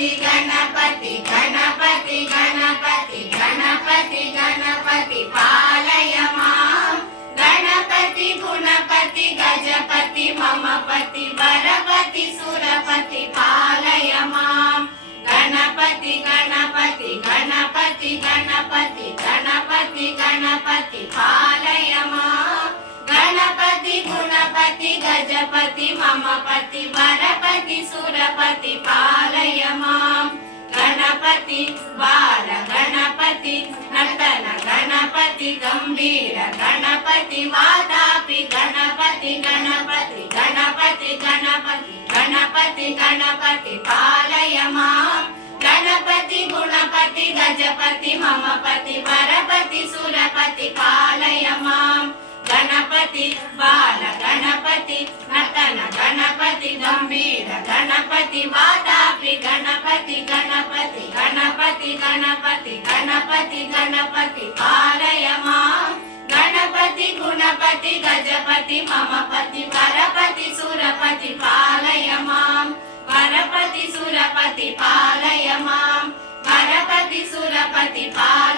गणपति गणपति गणपति गणपति गणपति पालय मां गणपति गुणपति गजपति ममपति वरपति सुरपति पालय मां गणपति गणपति गणपति गणपति गणपति गणपति पालय मां गणपति गुणपति गजपति ममपति वरपति सुरपति पालय मां गणपति बाल गणपति नर्तन गणपति गंभीर गणपति वातापि गणपति गणपति गणपति गणपति गणपति गणपति पालय मां गणपति गुणपति गजपति ममपति वरपति सुरपति पालय मां गणपति बाल गणपति नर्तन गणपति गंभीर गणपति वातापि गणपति गणपति गणपति गणपति गणपति गणपति पालय मां गणपति गुणपति गजपति ममपति वरपति सुरपति पालय मां वरपति सुरपति पालय मां वरपति सुरपति पालय